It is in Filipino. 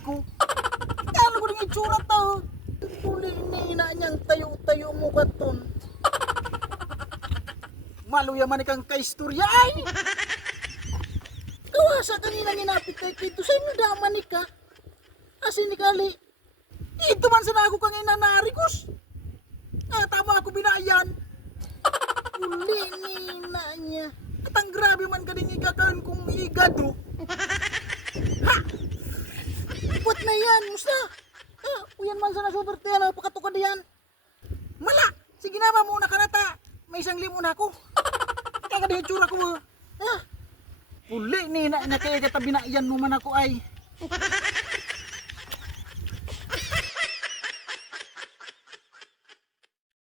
ko. Ano ko rin itsura tao? Uli ni ina niyang tayo-tayo mo katon. Maluyaman ikang kaistorya ay. Kawasa kanina ninapit kay Kito sa inyo daman ka. Asin ni Kali. Ito man sa ako kang inanarikos. Tama ako binayan. Uli ni ina niya. At ang grabe man ka din igagawan kong igado. Ha! Ikot na yan, musta? Uyan man sa nasuberte na pakatukad yan. Mala! Sige na ba muna kanata. May isang limon ako. Kagadi yung tsura ko. Uli ni ina niya kaya katabi na iyan mo man ako ay.